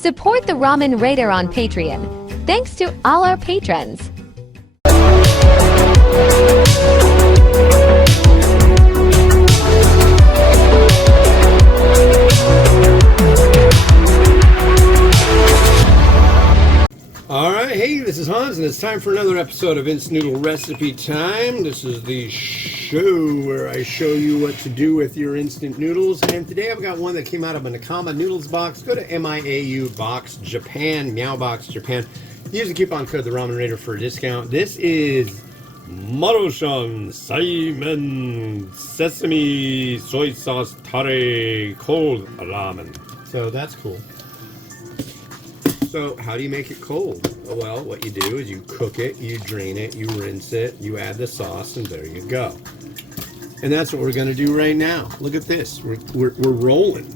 Support the Ramen Raider on Patreon. Thanks to all our patrons. Alright, hey, this is Hans, and it's time for another episode of Instant Noodle Recipe Time. This is the show where I show you what to do with your instant noodles, and today I've got one that came out of a Nakama Noodles box. Go to MIAU Box Japan, Meow Box Japan. Use the coupon code The Ramen Raider for a discount. This is Maruchan, Seimen, Sesame, Soy Sauce, Tare, Cold Ramen. So that's cool. So how do you make it cold? Well, what you do is you cook it, you drain it, you rinse it, you add the sauce, and there you go. And that's what we're going to do right now. Look at this. We're rolling.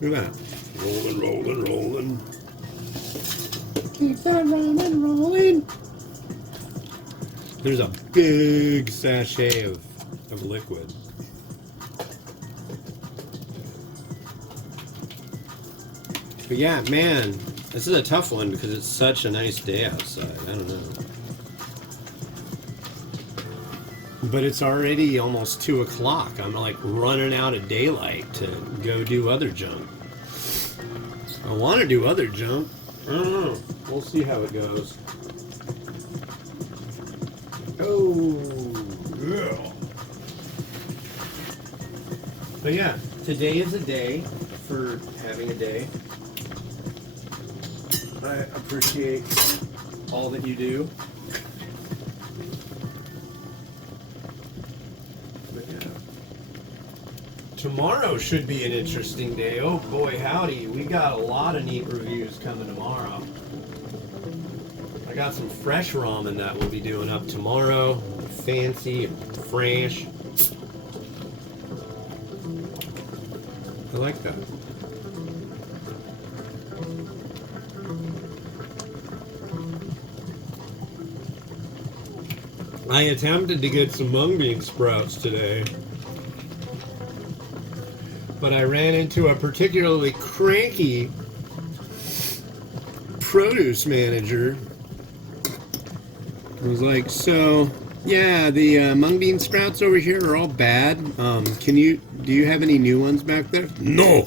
Look at that. Rolling, rolling, rolling. Keep that ramen rolling. There's a big sachet of liquid. But yeah, man, this is a tough one because it's such a nice day outside. I don't know. But it's already almost 2 o'clock. I'm like running out of daylight to go do other junk. I want to do other junk. I don't know. We'll see how it goes. Oh, yeah. But yeah, today is a day for having a day. I appreciate all that you do. But yeah. Tomorrow should be an interesting day. Oh boy, howdy. We got a lot of neat reviews coming tomorrow. I got some fresh ramen that we'll be doing up tomorrow. Fancy and fresh. I like that. I attempted to get some mung bean sprouts today, but I ran into a particularly cranky produce manager. I was like, so, yeah, the mung bean sprouts over here are all bad. Do you have any new ones back there? No!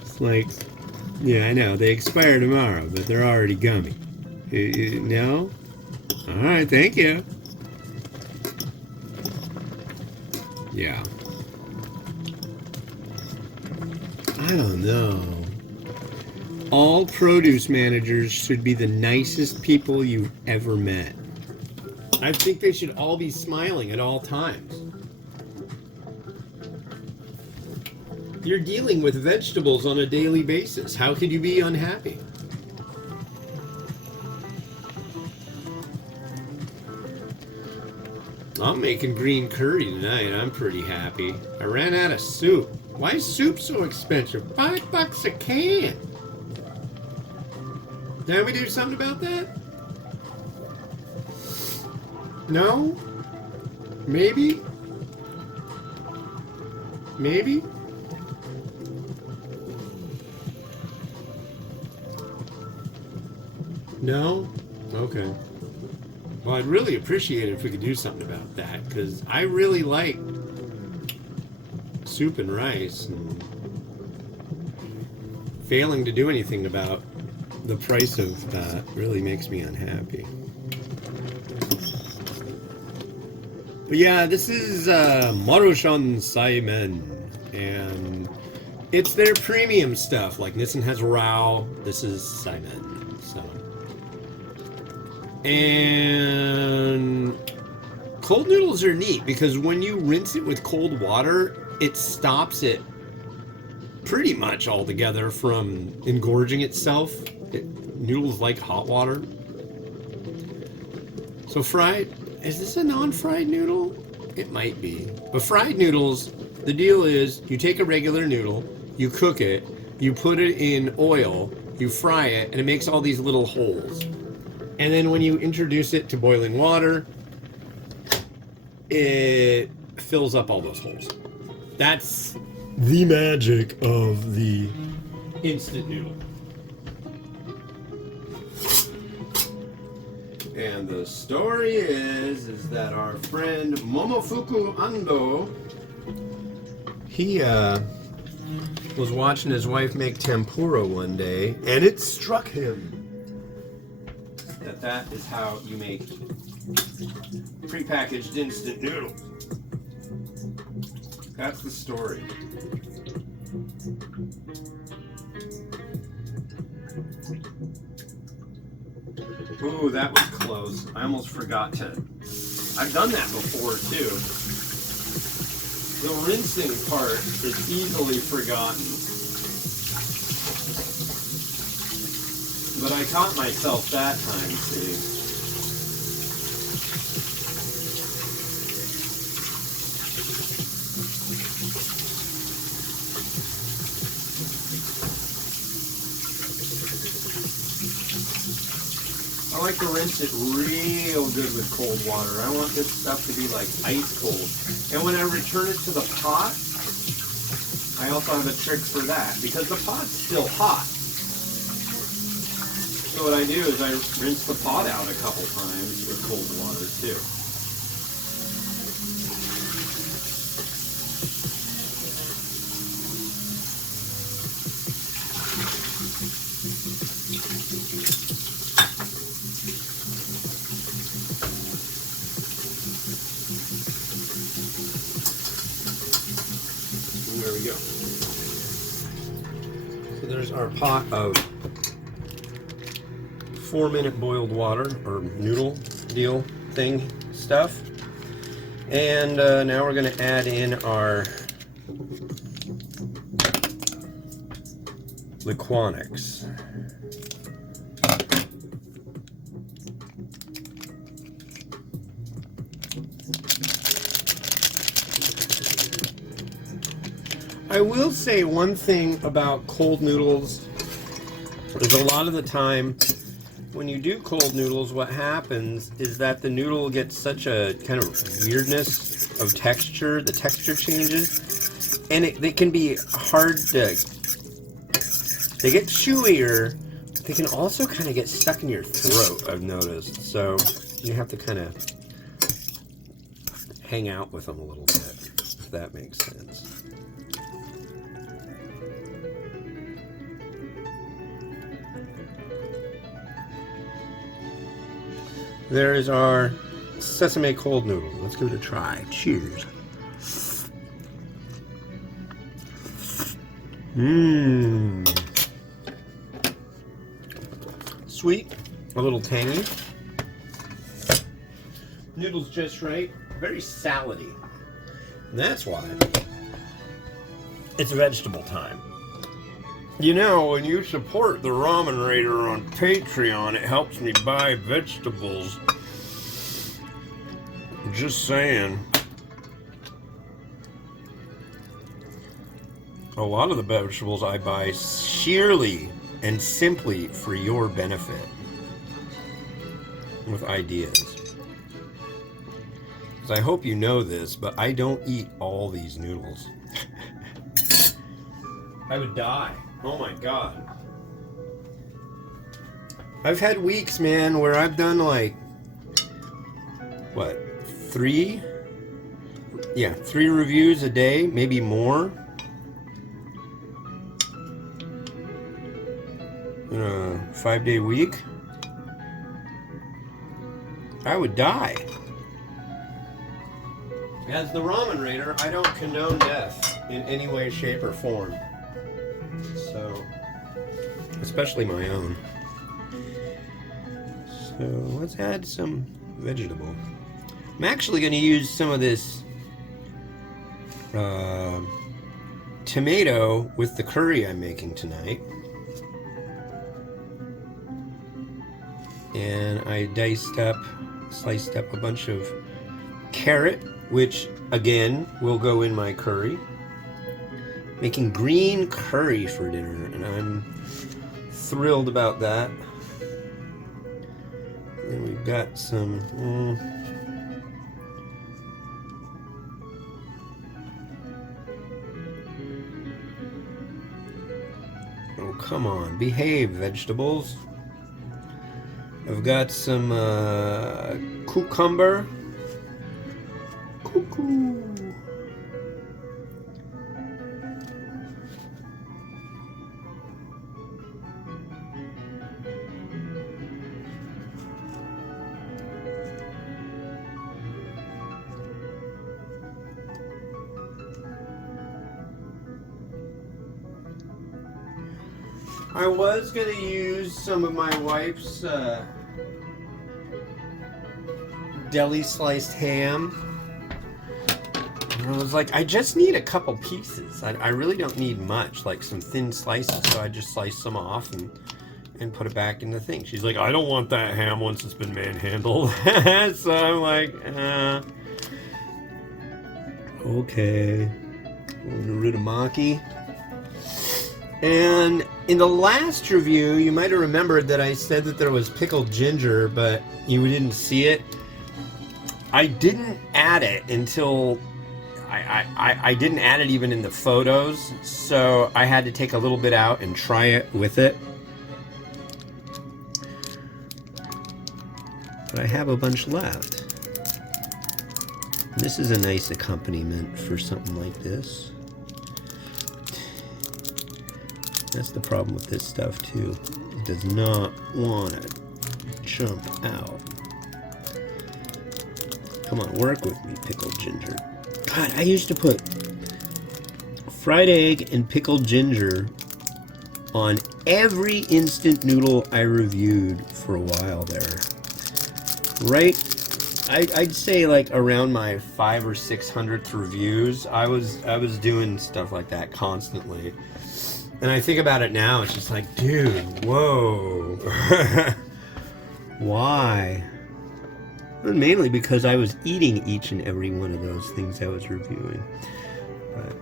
It's like, yeah, I know, they expire tomorrow, but they're already gummy. No? Alright, thank you. Yeah. I don't know. All produce managers should be the nicest people you've ever met. I think they should all be smiling at all times. You're dealing with vegetables on a daily basis. How could you be unhappy? I'm making green curry tonight. I'm pretty happy. I ran out of soup. Why is soup so expensive? $5 a can. Can we do something about that? No? Maybe? Maybe? No? Okay. Well, I'd really appreciate it if we could do something about that, because I really like soup and rice, and failing to do anything about the price of that really makes me unhappy. But yeah, this is Maruchan Seimen, and it's their premium stuff. Like, this one has Rao, this is Seimen, so... And cold noodles are neat because when you rinse it with cold water, it stops it pretty much altogether from engorging itself. Noodles like hot water. So fried, is this a non-fried noodle? It might be. But fried noodles, the deal is you take a regular noodle, you cook it, you put it in oil, you fry it, and it makes all these little holes. And then when you introduce it to boiling water, it fills up all those holes. That's the magic of the instant noodle. And the story is that our friend Momofuku Ando, he was watching his wife make tempura one day, and it struck him that that is how you make prepackaged instant noodles. That's the story. Ooh, that was close. I almost forgot to... I've done that before, too. The rinsing part is easily forgotten. But I caught myself that time, see. I like to rinse it real good with cold water. I want this stuff to be like ice cold. And when I return it to the pot, I also have a trick for that because the pot's still hot. So what I do is I rinse the pot out a couple times with cold water too. There we go. So there's our pot of 4-minute boiled water or noodle deal thing stuff. And now we're going to add in our liquonics. I will say one thing about cold noodles is a lot of the time when you do cold noodles, what happens is that the noodle gets such a kind of weirdness of texture, the texture changes, and they can be hard to, they get chewier, they can also kind of get stuck in your throat, I've noticed, so you have to kind of hang out with them a little bit, if that makes sense. There is our sesame cold noodle. Let's give it a try. Cheers. Mmm. Sweet, a little tangy. Noodles just right. Very salady. And that's why it's vegetable time. You know, when you support the Ramen Raider on Patreon, it helps me buy vegetables. Just saying. A lot of the vegetables I buy sheerly and simply for your benefit. With ideas. Because I hope you know this, but I don't eat all these noodles. I would die. Oh my god. I've had weeks, man, where I've done like, what, 3 reviews a day, maybe more. In a 5-day week. I would die. As the Ramen Raider, I don't condone death in any way, shape, or form. So, especially my own. So, let's add some vegetable. I'm actually going to use some of this tomato with the curry I'm making tonight. And I sliced up a bunch of carrot, which again will go in my curry. Making green curry for dinner, and I'm thrilled about that. And then we've got some come on, behave, vegetables. I've got some cucumber. Cuckoo. I was going to use some of my wife's deli sliced ham. And I was like, I just need a couple pieces. I really don't need much, like some thin slices. So I just sliced some off and put it back in the thing. She's like, I don't want that ham once it's been manhandled. So I'm like, okay. Narutomaki. And in the last review, you might have remembered that I said that there was pickled ginger, but you didn't see it. I didn't add it until I didn't add it even in the photos, so I had to take a little bit out and try it with it. But I have a bunch left. This is a nice accompaniment for something like this. That's the problem with this stuff too. It does not want to jump out. Come on, work with me, pickled ginger. God, I used to put fried egg and pickled ginger on every instant noodle I reviewed for a while there. Right, I'd say like around my 500 or 600th reviews, I was doing stuff like that constantly. And I think about it now, it's just like, dude, whoa. Why? Well, mainly because I was eating each and every one of those things I was reviewing. But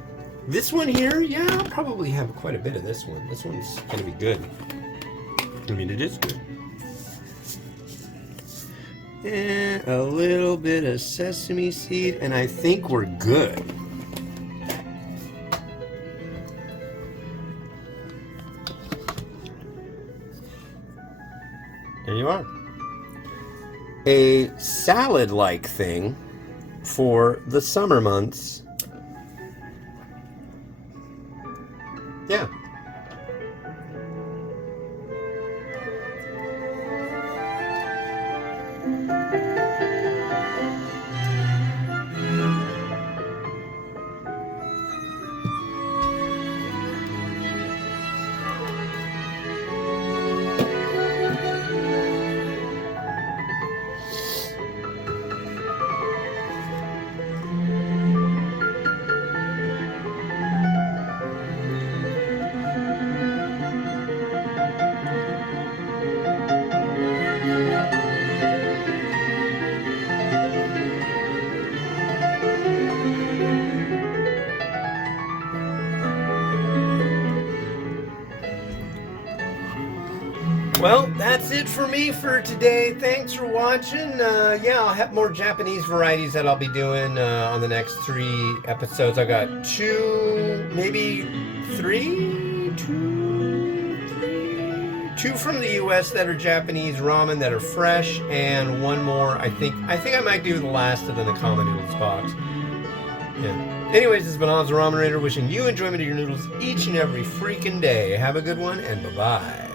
this one here, yeah, I'll probably have quite a bit of this one. This one's going to be good. I mean, it is good. And a little bit of sesame seed, and I think we're good. There you are. A salad-like thing for the summer months. Yeah. Well, that's it for me for today. Thanks for watching. Yeah, I'll have more Japanese varieties that I'll be doing on the next 3 episodes. I got 2, maybe 3, 2 from the US that are Japanese ramen that are fresh, and 1 more. I think I might do the last of the Nakama Noodles box. Yeah. Anyways, this has been Hans the Ramen Raider, wishing you enjoyment of your noodles each and every freaking day. Have a good one, and bye-bye.